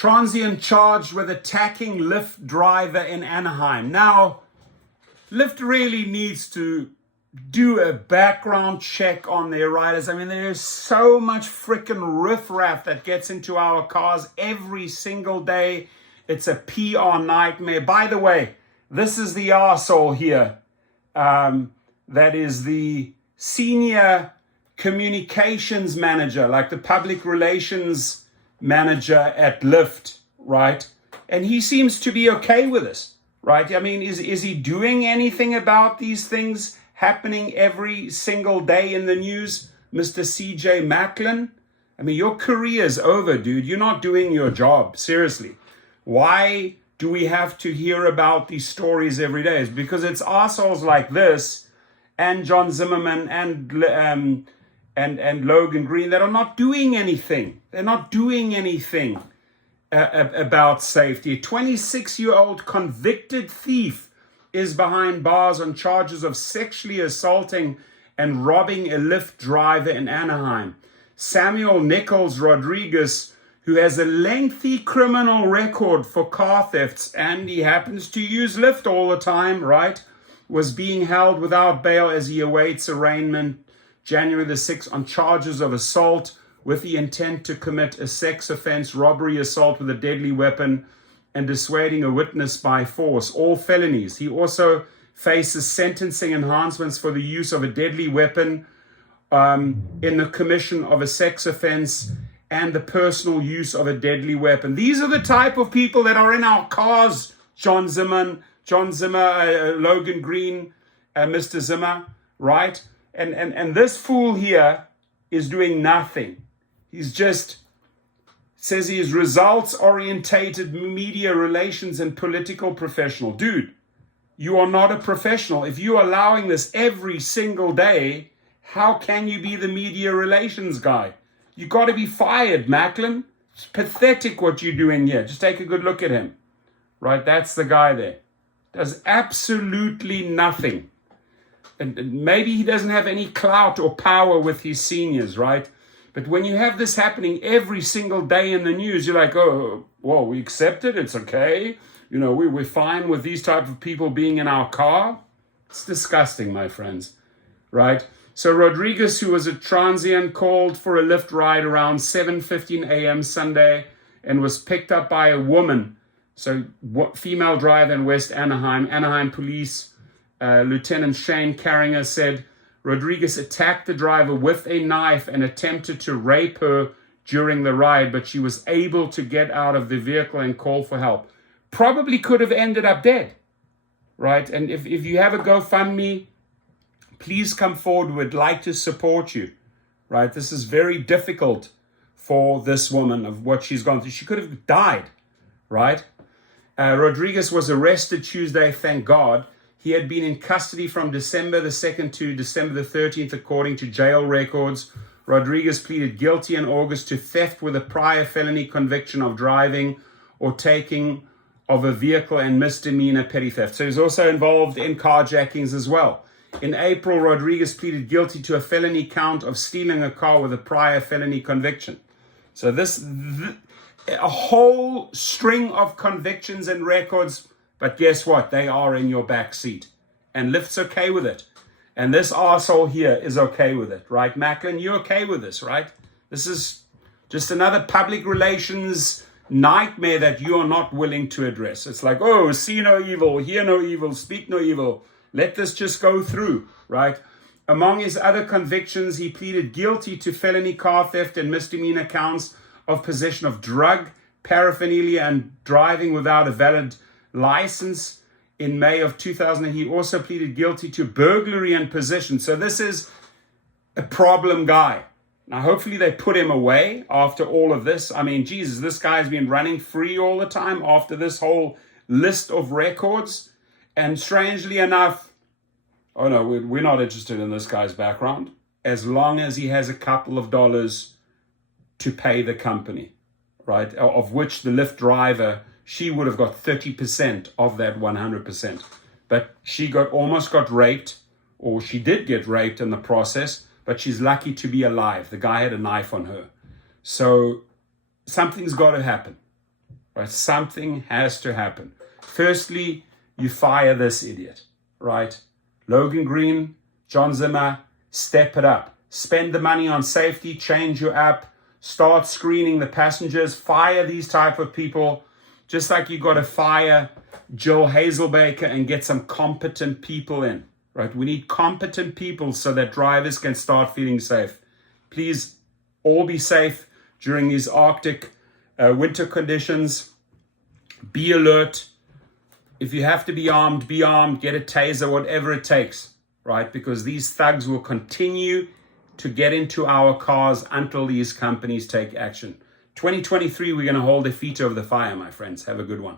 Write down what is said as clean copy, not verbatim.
Transient charged with attacking Lyft driver in Anaheim. Now, Lyft really needs to do a background check on their riders. I mean, there's so much freaking riffraff that gets into our cars every single day. It's a PR nightmare. By the way, this is the arsehole here. That is the senior communications manager, like the public relations manager at Lyft, right? And he seems to be okay with this, right? I mean, is he doing anything about these things happening every single day in the news, Mr. CJ Macklin? I mean, your career's over, dude. You're not doing your job. Seriously. Why do we have to hear about these stories every day? It's because it's assholes like this and John Zimmerman and Logan Green that are not doing anything. They're not doing anything about safety. A 26-year-old convicted thief is behind bars on charges of sexually assaulting and robbing a Lyft driver in Anaheim. Samuel Nichols Rodriguez, who has a lengthy criminal record for car thefts, and he happens to use Lyft all the time, right, was being held without bail as he awaits arraignment January the 6th on charges of assault with the intent to commit a sex offense, robbery, assault with a deadly weapon, and dissuading a witness by force, all felonies. He also faces sentencing enhancements for the use of a deadly weapon in the commission of a sex offense and the personal use of a deadly weapon. These are the type of people that are in our cars, John Zimmer, Logan Green, Mr. Zimmer, right? And this fool here is doing nothing. He's just says he is results-orientated media relations and political professional. Dude, you are not a professional. If you're allowing this every single day, how can you be the media relations guy? You got to be fired, Macklin. It's pathetic what you're doing here. Just take a good look at him. Right, that's the guy there. Does absolutely nothing. And maybe he doesn't have any clout or power with his seniors, right? But when you have this happening every single day in the news, you're like, oh, well, we accept it. It's okay. You know, we're fine with these type of people being in our car. It's disgusting, my friends, right? So Rodriguez, who was a transient, called for a Lyft ride around 7:15 a.m. Sunday and was picked up by a woman. So female driver in West Anaheim. Anaheim police, Lieutenant Shane Carringer said, Rodriguez attacked the driver with a knife and attempted to rape her during the ride, but she was able to get out of the vehicle and call for help. Probably could have ended up dead, right? And if you have a GoFundMe, please come forward. We'd like to support you, right? This is very difficult for this woman of what she's gone through. She could have died, right? Rodriguez was arrested Tuesday, thank God. He had been in custody from December the 2nd to December the 13th, according to jail records. Rodriguez pleaded guilty in August to theft with a prior felony conviction of driving or taking of a vehicle and misdemeanor petty theft. So he's also involved in carjackings as well. In April, Rodriguez pleaded guilty to a felony count of stealing a car with a prior felony conviction. So a whole string of convictions and records. But guess what? They are in your back seat. And Lyft's okay with it. And this arsehole here is okay with it, right? Macklin, you're okay with this, right? This is just another public relations nightmare that you are not willing to address. It's like, oh, see no evil, hear no evil, speak no evil. Let this just go through, right? Among his other convictions, he pleaded guilty to felony car theft and misdemeanor counts of possession of drug paraphernalia and driving without a valid license in May of 2000. He also pleaded guilty to burglary and possession. So this is a problem guy. Now, hopefully they put him away after all of this. I mean, Jesus, this guy's been running free all the time after this whole list of records. And strangely enough, oh no, we're not interested in this guy's background as long as he has a couple of dollars to pay the company, right? Of which the Lyft driver, she would have got 30% of that 100%. But she almost got raped, or she did get raped in the process, but she's lucky to be alive. The guy had a knife on her. So something's got to happen. right? Something has to happen. Firstly, you fire this idiot, right? Logan Green, John Zimmer, step it up. Spend the money on safety, change your app, start screening the passengers, fire these type of people, just like you got to fire Joel Hazelbaker and get some competent people in, right? We need competent people so that drivers can start feeling safe. Please all be safe during these Arctic winter conditions. Be alert. If you have to be armed, get a taser, whatever it takes, right? Because these thugs will continue to get into our cars until these companies take action. 2023, we're going to hold their feet over the fire, my friends. Have a good one.